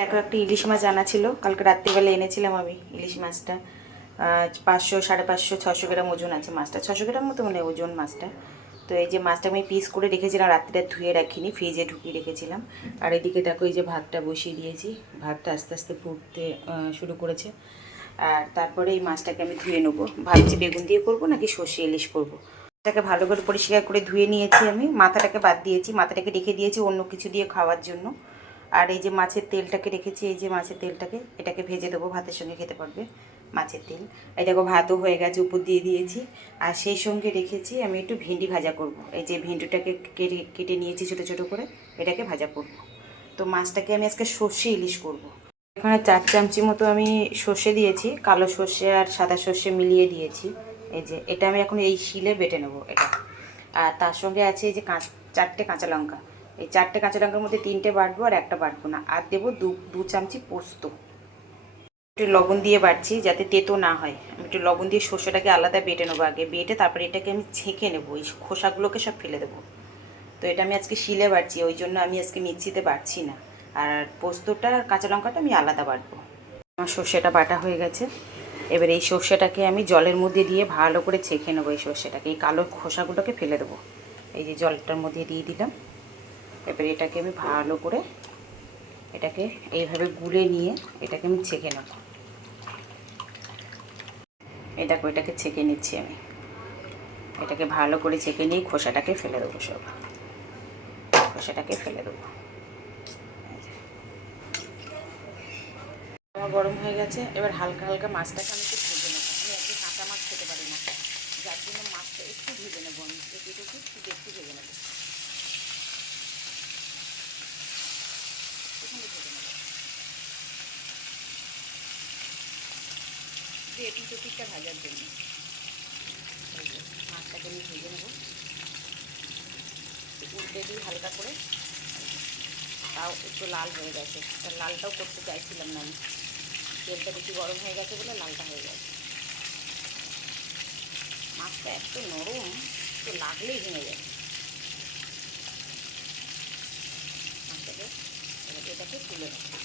দেখো একটা ইলিশ মাছ আনা ছিল, কালকে রাত্রিবেলা এনেছিলাম আমি ইলিশ মাছটা। 500 550 600 গ্রাম ওজন আছে মাছটা, 600 গ্রাম মতো মানে ওজন মাছটা। তো এই যে মাছটা আমি পিস করে রেখেছিলাম, রাত্রিটা ধুয়ে রাখিনি, ফ্রিজে ঢুকিয়ে রেখেছিলাম। আর এদিকে দেখো এই যে ভাতটা বসিয়ে দিয়েছি, ভাতটা আস্তে আস্তে ফুটতে শুরু করেছে। আর তারপরে এই মাছটাকে আমি ধুয়ে নেবো, ভাবছি বেগুন দিয়ে করবো নাকি সর্ষে ইলিশ করবো। মাছটাকে ভালো করে পরিষ্কার করে ধুয়ে নিয়েছি আমি, মাথাটাকে বাদ দিয়েছি, মাথাটাকে রেখে দিয়েছি অন্য কিছু দিয়ে খাওয়ার জন্য। আর এই যে মাছের তেলটাকে রেখেছি, এই যে মাছের তেলটাকে এটাকে ভেজে দেবো, ভাতের সঙ্গে খেতে পারবে মাছের তেল। এই দেখো ভাতও হয়ে গেছে, উপর দিয়ে দিয়েছি। আর সেই সঙ্গে রেখেছি আমি একটু ভেন্ডি ভাজা করব। এই যে ভেন্ডিটাকে কেটে নিয়েছি ছোটো ছোটো করে, এটাকে ভাজা করব। তো মাছটাকে আমি আজকে সর্ষে ইলিশ করব। এখানে 4 চামচি মতো আমি সর্ষে দিয়েছি, কালো সর্ষে আর সাদা সর্ষে মিলিয়ে দিয়েছি। এই যে এটা আমি এখন এই শিলে বেটে নেবো এটা। আর তার সঙ্গে আছে এই যে 4টে কাঁচা লঙ্কা। এই 4টে কাঁচা লঙ্কার মধ্যে 3টে বাটবো আর একটা বাটবো না। আর দেবো 2 চামচি পোস্ত। একটু লবণ দিয়ে বাটছি যাতে তেতো না হয়। আমি একটু লবণ দিয়ে সর্ষেটাকে আলাদা বেটে নেবো আগে, বেটে তারপরে এটাকে আমি ছেঁকে নেবো, এই খোসাগুলোকে সব ফেলে দেবো। তো এটা আমি আজকে শিলে বাটছি, ওই জন্য আমি আজকে মিক্সিতে বাটছি না। আর পোস্তটা আর কাঁচা লঙ্কাটা আমি আলাদা বাটবো। আমার সর্ষেটা বাটা হয়ে গেছে। এবার এই সর্ষেটাকে আমি জলের মধ্যে দিয়ে ভালো করে ছেঁকে নেবো। এই সর্ষেটাকে, এই কালো খোসাগুলোকে ফেলে দেবো। এই যে জলটার মধ্যে দিয়ে দিলাম। এবার এটাকে আমি ভালো করে এটাকে এইভাবে গুলে নিয়ে এটাকে আমি ছেঁকে নেব। এই দেখো এটাকে ছেঁকে নিচ্ছি আমি। এটাকে ভালো করে ছেঁকে নিয়ে খোসাটাকে ফেলে দেবো, সব খোসাটাকে ফেলে দেবো। আমার গরম হয়ে গেছে, এবার হালকা হালকা মাছটাকে আমি একটু ভেজে নেবো। আমি একদম কাঁচা মাছ খেতে পারি না, যার জন্য মাছটা একটু ভেজে নেবো। আমি একটু ভেজে নেবো, এখানে ভেজে নেবো। যে এপিটা ভাজার জন্য মাছটাকে আমি ভেজে নেবো, উল্টে দিই হালকা করে। তাও একটু লাল হয়ে গেছে, তার লালটাও করতে চাইছিলাম না আমি, তেলটা বেশি গরম হয়ে গেছে বলে লালটা হয়ে গেছে। মাছটা এত নরম, তো লাগলেই ভেঙে যায় মাছটাকে। এবার এটাকে তুলে নেবো।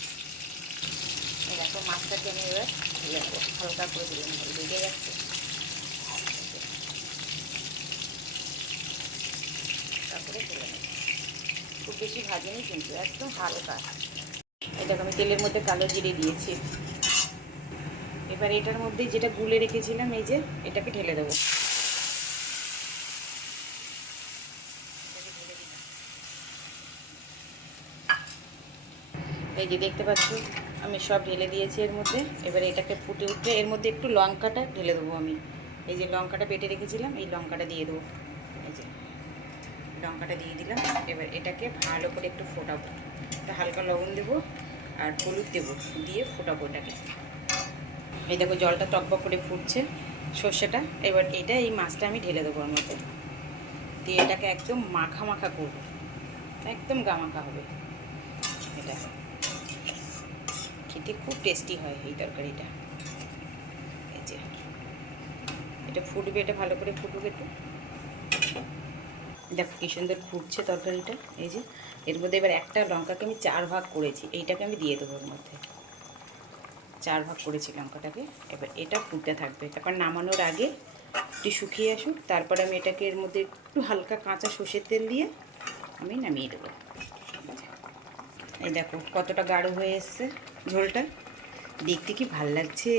দেখো মাছটাকে আমি এবার তুলে নেবো, হালকা করে তুলে নেবো, লেগে যাচ্ছে। তারপরে তুলে নেবো, খুব বেশি ভাজিনি কিন্তু, একদম হালকা। এটাকে আমি তেলের মধ্যে কালো জিরে দিয়েছি। এবার এটার মধ্যে যেটা গুলে রেখেছিলাম এই যে এটাকে ঢেলে দেবো। এই যে দেখতে পাচ্ছ আমি সব ঢেলে দিয়েছি এর মধ্যে। এবার এটাকে ফুটে উঠলে এর মধ্যে একটু লঙ্কাটা ঢেলে দেবো আমি। এই যে লঙ্কাটা বেটে রেখেছিলাম, এই লঙ্কাটা দিয়ে দেবো। এই যে লঙ্কাটা দিয়ে দিলাম। এবার এটাকে ভালো করে একটু ফোটাবো, একটা হালকা লবণ দেবো আর হলুদ দেবো, দিয়ে ফোটাবো এটাকে। এই দেখো জলটা টকবক করে ফুটছে সর্ষেটা। এবার এটা এই মাছটা আমি ঢেলে দেবো ওর মধ্যে, দিয়ে এটাকে একদম মাখা মাখা করবো, একদম গামাখা হবে। এটা খেতে খুব টেস্টি হয় এই তরকারিটা। এই যে এটা ফুটবে, এটা ভালো করে ফুটুক একটু। দেখো কি সুন্দর ফুটছে তরকারিটা। এই যে এর মধ্যে এবার একটা লঙ্কাকে আমি 4 ভাগ করেছি, এইটাকে আমি দিয়ে দেবো ওর মধ্যে। 4 ভাগ করেছি লঙ্কাটাকে। এবার এটা ফুটতে থাকবে, তারপর নামানোর আগে একটু শুকিয়ে আসুক, তারপর আমি এটাকে এর মধ্যে একটু হালকা কাঁচা সর্ষের তেল দিয়ে আমি নামিয়ে দেবো। এই দেখো কতটা গাঢ় হয়ে এসছে ঝোলটা, দেখতে কি ভাল লাগছে।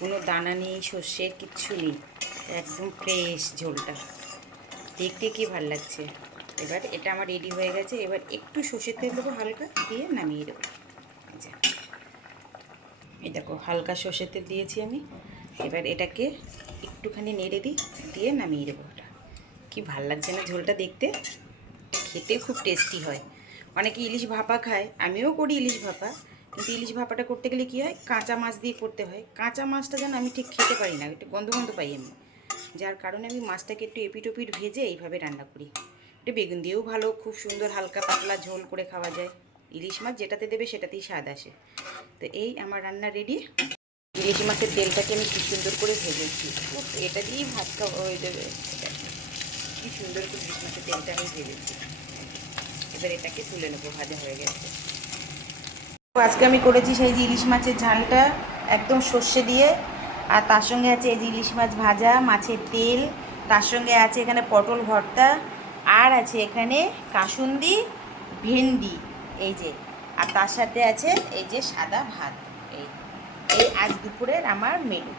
কোনো দানা নেই, সর্ষে কিচ্ছু নেই, একদম ফ্রেশ ঝোলটা, দেখতে কি ভাল লাগছে। এবার এটা আমার রেডি হয়ে গেছে। এবার একটু সর্ষের তেল দেবো হালকা, দিয়ে নামিয়ে দেবো। এই দেখো হালকা সর্ষের তেল দিয়েছি আমি। এবার এটাকে একটুখানি নেড়ে দিই, দিয়ে নামিয়ে দেবো। ওটা কি ভাল লাগছে না ঝোলটা দেখতে, খেতে খুব টেস্টি হয়। অনেকে ইলিশ ভাপা খায়, আমিও করি ইলিশ ভাপা, কিন্তু ইলিশ ভাপাটা করতে গেলে কী হয়, কাঁচা মাছ দিয়ে করতে হয়। কাঁচা মাছটা যেন আমি ঠিক খেতে পারি না, একটু গন্ধ গন্ধ পাই আমি, যার কারণে আমি মাছটাকে একটু এপিট ওপিট ভেজে এইভাবে রান্না করি। একটু বেগুন দিয়েও ভালো, খুব সুন্দর হালকা পাতলা ঝোল করে খাওয়া যায়। ইলিশ মাছ যেটাতে দেবে সেটাতেই স্বাদ আসে। তো এই আমার রান্না রেডি। ইলিশ মাছের তেলটাকে আমি খুব সুন্দর করে ভেজেছি, এটা দিয়েই ভাত খাওয়া হয়ে যাবে। কি সুন্দর করে ইলিশ মাছের তেলটা আমি ভেজেছি। এবার এটাকে তুলে নেবো, ভাজা হয়ে গেছে। তো আজকে আমি করেছি সেই যে ইলিশ মাছের ঝালটা একদম সর্ষে দিয়ে, আর তার সঙ্গে আছে এই যে ইলিশ মাছ ভাজা, মাছের তেল, তার সঙ্গে আছে এখানে পটল ভর্তা, আর আছে এখানে কাসুন্দি ভেন্ডি এই যে, আর তার সাথে আছে এই যে সাদা ভাত। এই এই আজ দুপুরের আমার মেনু।